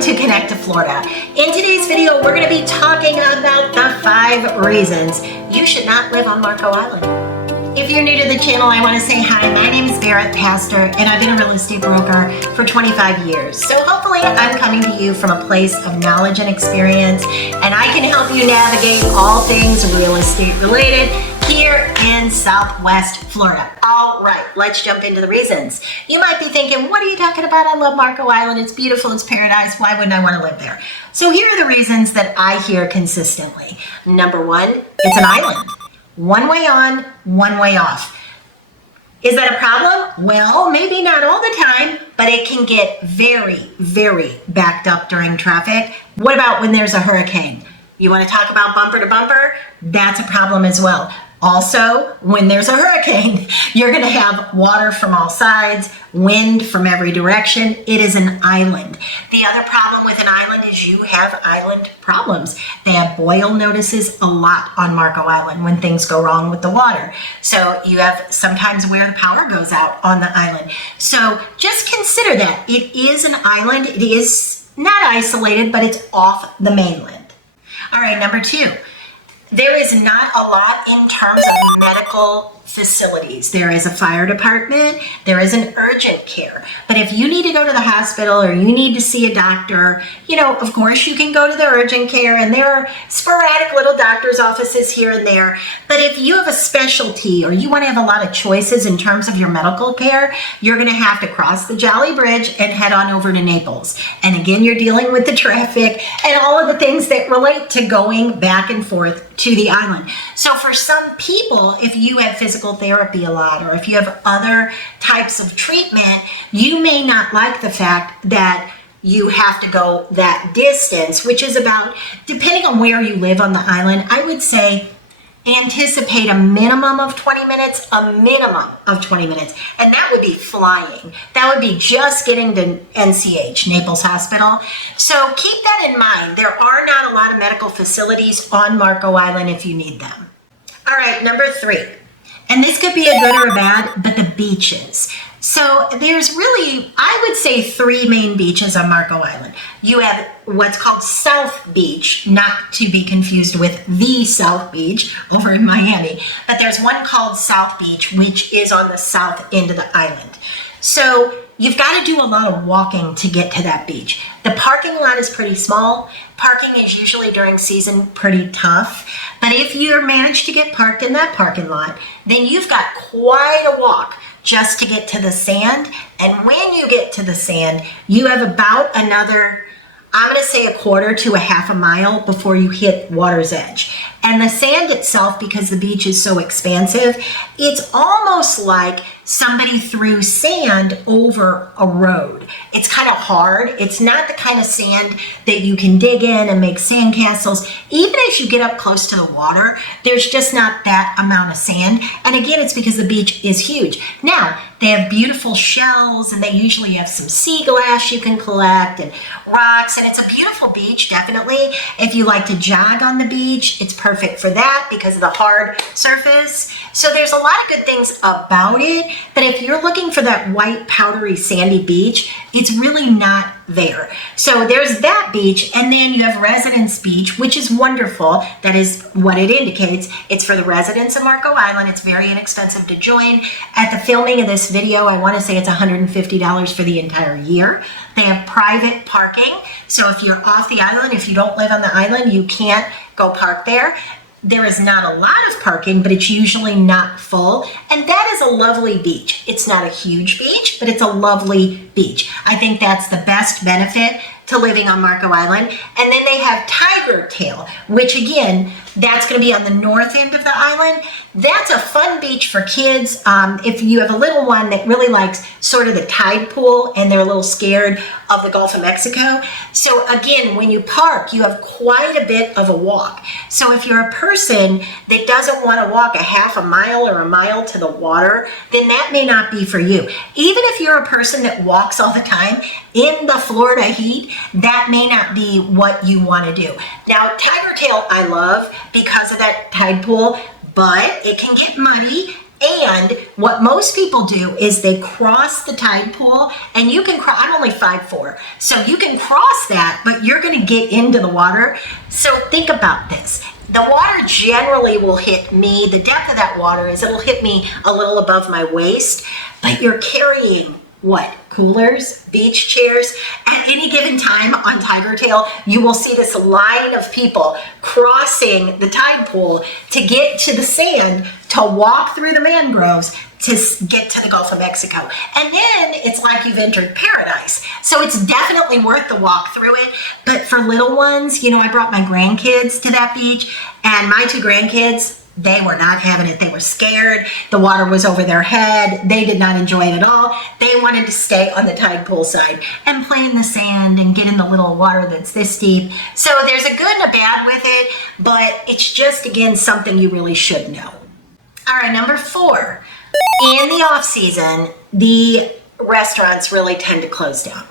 welcome to Connect to Florida. In today's video, we're going to be talking about the 5 reasons you should not live on Marco Island. If you're new to the channel, I want to say hi. My name is Barrett Pastor, and I've been a real estate broker for 25 years. So hopefully I'm coming to you from a place of knowledge and experience, and I can help you navigate all things real estate related here in Southwest Florida. All right, let's jump into the reasons. You might be thinking, what are you talking about? I love Marco Island. It's beautiful. It's paradise. Why wouldn't I want to live there? So here are the reasons that I hear consistently. Number 1, it's an island. One way on, one way off. Is that a problem? Well, maybe not all the time, but it can get very, very backed up during traffic. What about when there's a hurricane? You want to talk about bumper to bumper? That's a problem as well. Also, when there's a hurricane, you're going to have water from all sides, wind from every direction. It is an island. The other problem with an island is you have island problems. They have boil notices a lot on Marco Island when things go wrong with the water. So you have sometimes where the power goes out on the island. So just consider that. It is an island. It is not isolated, but it's off the mainland. All right, number 2. There is not a lot in terms of medical facilities. There is a fire department, there is an urgent care. But if you need to go to the hospital or you need to see a doctor, of course you can go to the urgent care, and there are sporadic little doctor's offices here and there. But if you have a specialty or you want to have a lot of choices in terms of your medical care, you're going to have to cross the Jolly Bridge and head on over to Naples. And again, you're dealing with the traffic and all of the things that relate to going back and forth to the island. So for some people, if you have physical therapy a lot, or if you have other types of treatment, you may not like the fact that you have to go that distance, which is about, depending on where you live on the island, I would say anticipate a minimum of 20 minutes, and that would be flying. That would be just getting to NCH, Naples Hospital. So keep that in mind. There are not a lot of medical facilities on Marco Island if you need them. All right, number 3, and this could be a good or a bad, but the beaches. So there's really, I would say, 3 main beaches on Marco Island. You have what's called South Beach, not to be confused with the South Beach over in Miami, but there's one called South Beach, which is on the south end of the island. So you've got to do a lot of walking to get to that beach. The parking lot is pretty small. Parking is usually during season pretty tough. But if you manage to get parked in that parking lot, then you've got quite a walk just to get to the sand. And when you get to the sand, you have about another, I'm going to say, a quarter to a half a mile before you hit water's edge. And the sand itself, because the beach is so expansive, it's almost like somebody threw sand over a road. It's kind of hard. It's not the kind of sand that you can dig in and make sand castles. Even as you get up close to the water, there's just not that amount of sand. And again, it's because the beach is huge. Now, they have beautiful shells, and they usually have some sea glass you can collect and rocks. And it's a beautiful beach, definitely. If you like to jog on the beach, it's perfect for that because of the hard surface. So there's a lot of good things about it. But if you're looking for that white, powdery, sandy beach, it's really not there. So there's that beach, and then you have Residence Beach, which is wonderful. That is what it indicates. It's for the residents of Marco Island. It's very inexpensive to join. At the filming of this video, I want to say it's $150 for the entire year. They have private parking. So if you're off the island, if you don't live on the island, you can't go park there. There is not a lot of parking, but it's usually not full. And that is a lovely beach. It's not a huge beach, but it's a lovely beach. I think that's the best benefit to living on Marco Island. And then they have Tiger Tail, which again, that's going to be on the north end of the island. That's a fun beach for kids. If you have a little one that really likes sort of the tide pool and they're a little scared of the Gulf of Mexico. So again, when you park, you have quite a bit of a walk. So if you're a person that doesn't want to walk a half a mile or a mile to the water, then that may not be for you. Even if you're a person that walks all the time in the Florida heat, that may not be what you want to do. Now, Tiger Tail I love because of that tide pool, but it can get muddy And what most people do is they cross the tide pool, and you can cross. I'm only 5'4", so you can cross that, but you're going to get into the water. So think about this. The water generally will hit me. The depth of that water is it'll hit me a little above my waist, but you're carrying what? Coolers, beach chairs. At any given time on Tiger Tail, you will see this line of people crossing the tide pool to get to the sand, to walk through the mangroves, to get to the Gulf of Mexico. And then it's like you've entered paradise. So it's definitely worth the walk through it. But for little ones, you know, I brought my grandkids to that beach, and my 2 grandkids, they were not having it. They were scared. The water was over their head. They did not enjoy it at all. They wanted to stay on the tide pool side and play in the sand and get in the little water that's this deep. So there's a good and a bad with it, but it's just, again, something you really should know. All right, number 4. In the off season, the restaurants really tend to close down.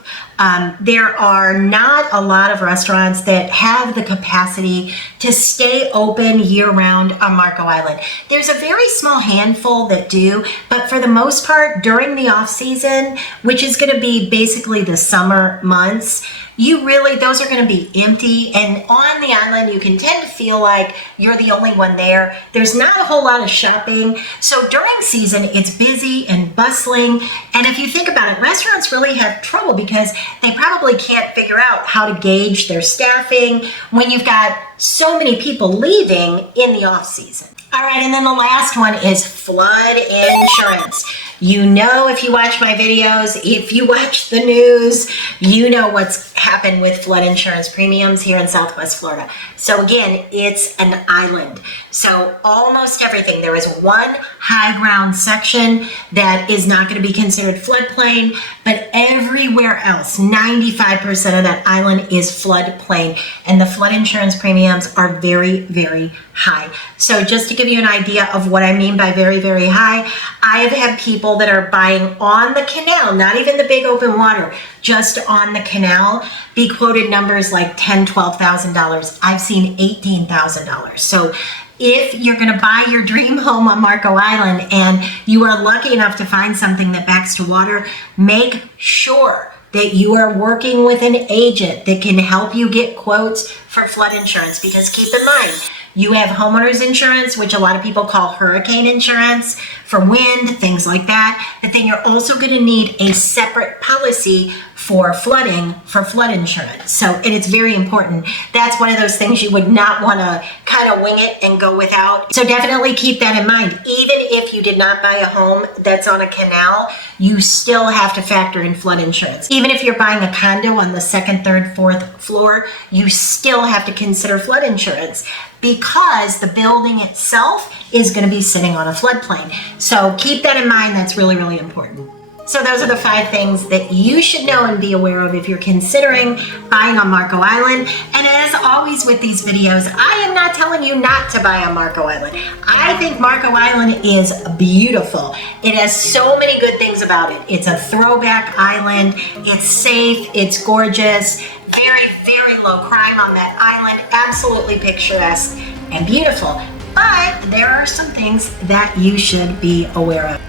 There are not a lot of restaurants that have the capacity to stay open year-round on Marco Island. There's a very small handful that do, but for the most part, during the off-season, which is going to be basically the summer months, those are going to be empty. And on the island, you can tend to feel like you're the only one there. There's not a whole lot of shopping. So during season, it's busy and bustling. And if you think about it, restaurants really have trouble because they probably can't figure out how to gauge their staffing when you've got so many people leaving in the off season. All right, and then the last one is flood insurance. You know, if you watch my videos, if you watch the news, you know what's happened with flood insurance premiums here in Southwest Florida. So again, it's an island. So almost everything, there is one high ground section that is not going to be considered floodplain, but everywhere else, 95% of that island is floodplain, and the flood insurance premiums are very, very high. So just to give you an idea of what I mean by very, very high, I have had people that are buying on the canal, not even the big open water, just on the canal, be quoted numbers like $10,000, $12,000. I've seen $18,000. So if you're going to buy your dream home on Marco Island and you are lucky enough to find something that backs to water, make sure that you are working with an agent that can help you get quotes for flood insurance, because keep in mind, you have homeowners insurance, which a lot of people call hurricane insurance for wind, things like that. But then you're also going to need a separate policy for flooding, for flood insurance. So, and it's very important. That's one of those things you would not want to kind of wing it and go without. So definitely keep that in mind. Even if you did not buy a home that's on a canal, you still have to factor in flood insurance. Even if you're buying a condo on the 2nd, 3rd, 4th floor, you still have to consider flood insurance, because the building itself is going to be sitting on a floodplain. So keep that in mind. That's really, really important. So those are the 5 things that you should know and be aware of if you're considering buying on Marco Island. And as always with these videos, I am not telling you not to buy on Marco Island. I think Marco Island is beautiful. It has so many good things about it. It's a throwback island. It's safe. It's gorgeous. Very, very low crime on that island. Absolutely picturesque and beautiful. But there are some things that you should be aware of.